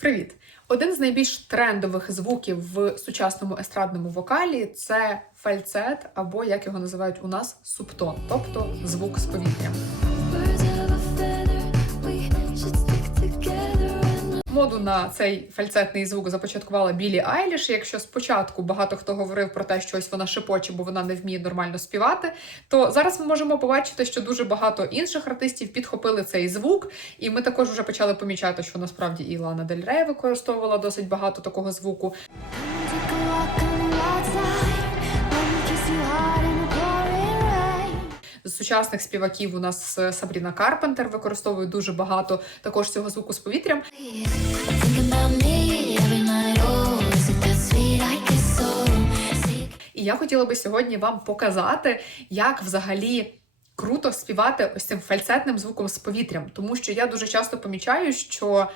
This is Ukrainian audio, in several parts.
Привіт! Один з найбільш трендових звуків в сучасному естрадному вокалі це фальцет, або як його називають у нас субтон, тобто звук з повітрям. Моду на цей фальцетний звук започаткувала Білі Айліш. Якщо спочатку багато хто говорив про те, що ось вона шепоче, бо вона не вміє нормально співати, то зараз ми можемо побачити, що дуже багато інших артистів підхопили цей звук, і ми також вже почали помічати, що насправді і Лана Дель Рей використовувала досить багато такого звуку. Сучасних співаків у нас е, Сабріна Карпентер використовує дуже багато також цього звуку з повітрям. І я хотіла би сьогодні вам показати, як взагалі. Круто співати ось цим фальцетним звуком з повітрям, тому що я дуже часто помічаю, що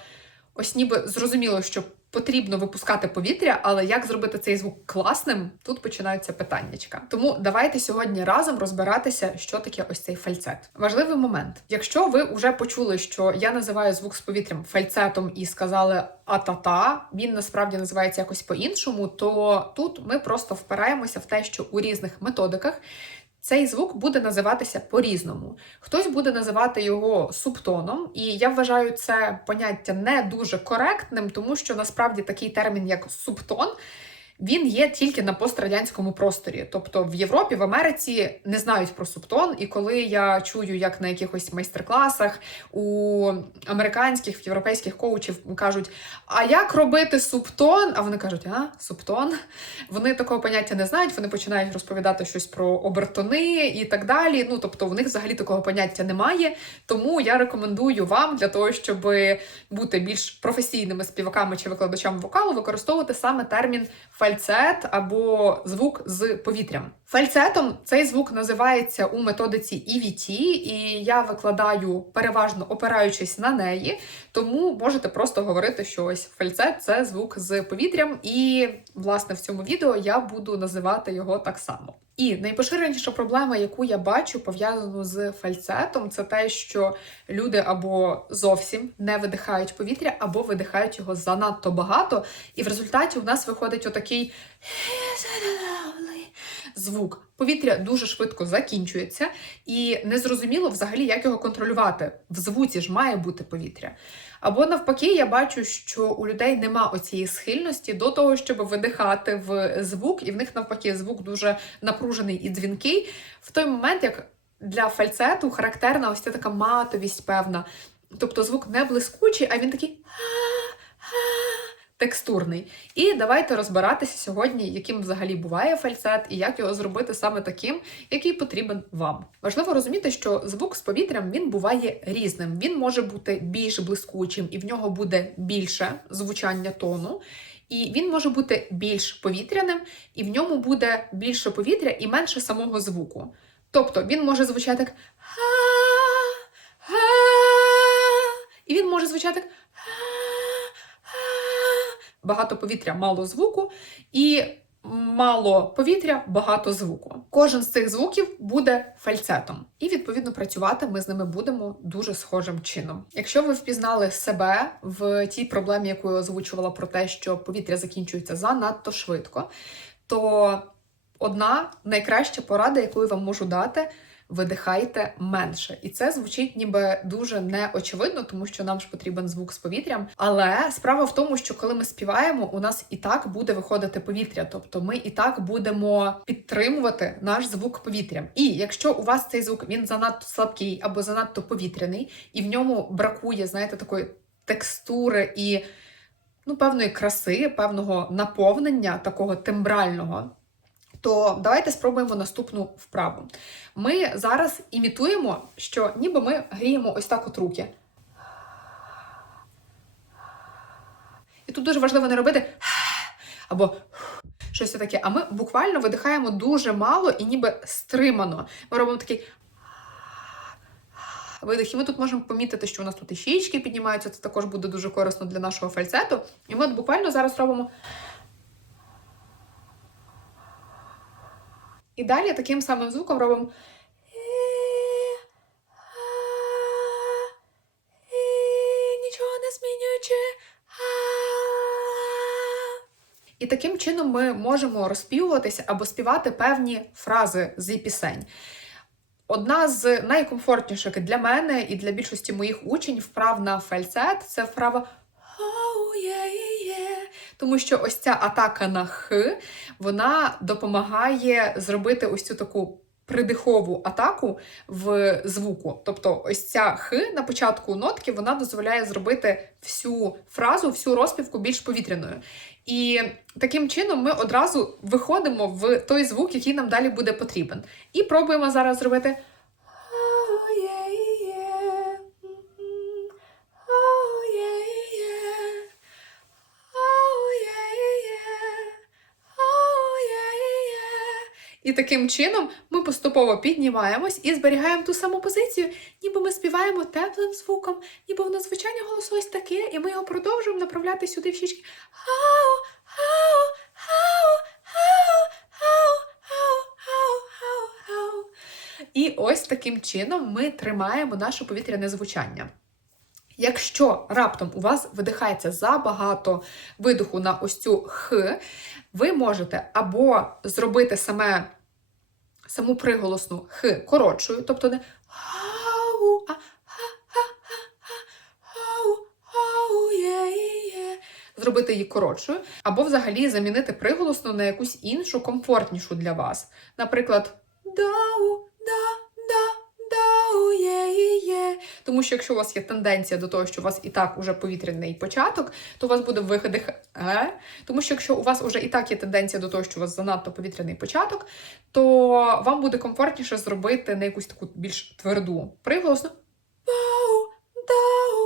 ось ніби зрозуміло, що потрібно випускати повітря, але як зробити цей звук класним, тут починаються питаннячка. Тому давайте сьогодні разом розбиратися, що таке ось цей фальцет. Важливий момент. Якщо ви вже почули, що я називаю звук з повітрям фальцетом і сказали а-та-та, він насправді називається якось по-іншому, то тут ми просто впираємося в те, що у різних методиках цей звук буде називатися по-різному. Хтось буде називати його субтоном, і я вважаю це поняття не дуже коректним, тому що насправді такий термін, як субтон, він є тільки на пострадянському просторі. Тобто в Європі, в Америці не знають про субтон. І коли я чую, як на якихось майстер-класах у американських, в європейських коучів кажуть, а як робити субтон? А вони кажуть, а, субтон. Вони такого поняття не знають, вони починають розповідати щось про обертони і так далі. Ну тобто, в них взагалі такого поняття немає. Тому я рекомендую вам для того, щоб бути більш професійними співаками чи викладачами вокалу, використовувати саме термін фальцет або звук з повітрям. Фальцетом цей звук називається у методиці EVT, і я викладаю переважно опираючись на неї, тому можете просто говорити, що ось фальцет це звук з повітрям, і власне в цьому відео я буду називати його так само. І найпоширеніша проблема, яку я бачу пов'язану з фальцетом, це те, що люди або зовсім не видихають повітря, або видихають його занадто багато, і в результаті у нас виходить отакий звук. Повітря дуже швидко закінчується, і незрозуміло взагалі, як його контролювати. В звуці ж має бути повітря. Або навпаки, я бачу, що у людей нема оцієї схильності до того, щоб видихати в звук, і в них навпаки звук дуже напружений і дзвінкий. В той момент, як для фальцету характерна ось ця така матовість певна. Тобто звук не блискучий, а він такий текстурний. І давайте розбиратися сьогодні, яким взагалі буває фальцет і як його зробити саме таким, який потрібен вам. Важливо розуміти, що звук з повітрям він буває різним. Він може бути більш блискучим, і в нього буде більше звучання тону. І він може бути більш повітряним, і в ньому буде більше повітря і менше самого звуку. Тобто він може звучати як і він може звучати як багато повітря, мало звуку, і мало повітря, багато звуку. Кожен з цих звуків буде фальцетом, і відповідно працювати ми з ними будемо дуже схожим чином. Якщо ви впізнали себе в тій проблемі, яку я озвучувала про те, що повітря закінчується занадто швидко, то одна найкраща порада, яку я вам можу дати. Видихайте менше, і це звучить ніби дуже неочевидно, тому що нам ж потрібен звук з повітрям. Але справа в тому, що коли ми співаємо, у нас і так буде виходити повітря, тобто ми і так будемо підтримувати наш звук повітрям. І якщо у вас цей звук він занадто слабкий або занадто повітряний, і в ньому бракує, знаєте, такої текстури і ну, певної краси, певного наповнення, такого тембрального. То давайте спробуємо наступну вправу. Ми зараз імітуємо, що ніби ми гріємо ось так от руки. І тут дуже важливо не робити або щось таке. А ми буквально видихаємо дуже мало і ніби стримано. Ми робимо такий видих. І ми тут можемо помітити, що у нас тут і щічки піднімаються. Це також буде дуже корисно для нашого фальцету. І ми от буквально зараз робимо. І далі таким самим звуком робимо. Нічого не змінюючи. І таким чином ми можемо розспівуватися або співати певні фрази з пісень. Одна з найкомфортніших для мене і для більшості моїх учень вправ на фальцет це вправа «Oh, yeah, yeah». Тому що ось ця атака на х, вона допомагає зробити ось цю таку придихову атаку в звуку. Тобто, ось ця х на початку нотки вона дозволяє зробити всю фразу, всю розпівку більш повітряною. І таким чином ми одразу виходимо в той звук, який нам далі буде потрібен. І пробуємо зараз зробити. І таким чином ми поступово піднімаємось і зберігаємо ту саму позицію, ніби ми співаємо теплим звуком, ніби воно звучання голосу ось таке, і ми його продовжуємо направляти сюди в щічки. Ау, ау, ау, ау, ау, ау, ау, ау, ау. І ось таким чином ми тримаємо наше повітряне звучання. Якщо раптом у вас видихається забагато видиху на ось цю х, ви можете або зробити саме саму приголосну х коротшою, тобто не ау, а. Зробити її коротшою, або взагалі замінити приголосну на якусь іншу, комфортнішу для вас. Наприклад, що якщо у вас є тенденція до того, що у вас і так уже повітряний початок, то у вас буде виходих е. Тому що якщо у вас уже і так є тенденція до того, що у вас занадто повітряний початок, то вам буде комфортніше зробити на якусь таку більш тверду приголосну Вау! дау.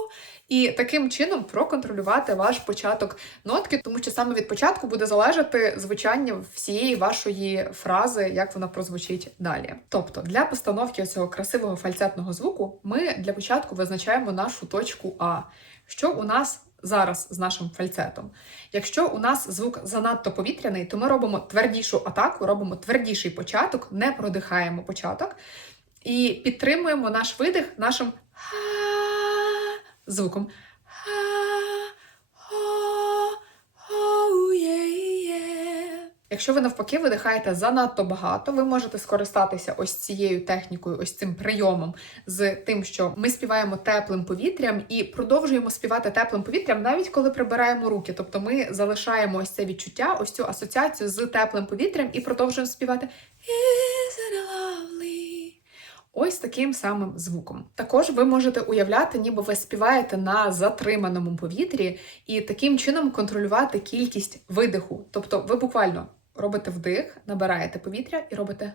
І таким чином проконтролювати ваш початок нотки, тому що саме від початку буде залежати звучання всієї вашої фрази, як вона прозвучить далі. Тобто, для постановки цього красивого фальцетного звуку ми для початку визначаємо нашу точку А. Що у нас зараз з нашим фальцетом? Якщо у нас звук занадто повітряний, то ми робимо твердішу атаку, робимо твердіший початок, не продихаємо початок і підтримуємо наш видих нашим звуком. Якщо ви навпаки видихаєте занадто багато, ви можете скористатися ось цією технікою, ось цим прийомом з тим, що ми співаємо теплим повітрям і продовжуємо співати теплим повітрям, навіть коли прибираємо руки. Тобто ми залишаємо ось це відчуття, ось цю асоціацію з теплим повітрям і продовжуємо співати Isn't it? Ось таким самим звуком. Також ви можете уявляти, ніби ви співаєте на затриманому повітрі, і таким чином контролювати кількість видиху. Тобто ви буквально робите вдих, набираєте повітря і робите.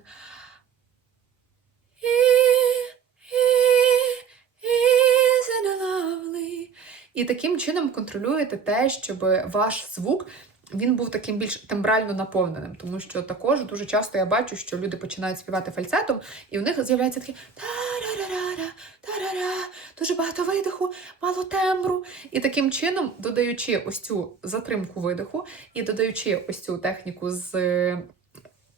І таким чином контролюєте те, щоб ваш звук він був таким більш тембрально наповненим, тому що також дуже часто я бачу, що люди починають співати фальцетом, і у них з'являється таке та-ра-ра-ра, та-ра-ра, дуже багато видиху, мало тембру. І таким чином, додаючи ось цю затримку видиху і додаючи ось цю техніку з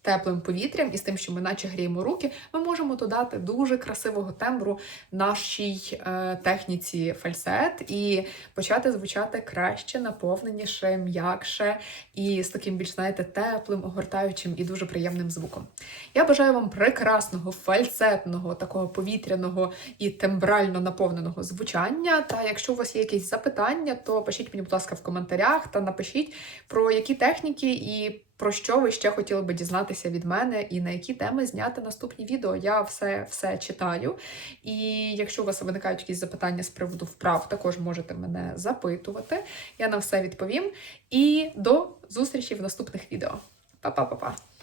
теплим повітрям і з тим, що ми наче гріємо руки, ми можемо додати дуже красивого тембру нашій е, техніці фальсет і почати звучати краще, наповненіше, м'якше і з таким більш, знаєте, теплим, огортаючим і дуже приємним звуком. Я бажаю вам прекрасного фальцетного, такого повітряного і тембрально наповненого звучання. Та якщо у вас є якісь запитання, то пишіть мені, будь ласка, в коментарях та напишіть про які техніки і про що ви ще хотіли би дізнатися від мене, і на які теми зняти наступні відео. Я все, все читаю. І якщо у вас виникають якісь запитання з приводу вправ, також можете мене запитувати. Я на все відповім. І до зустрічі в наступних відео. Па-па-па-па!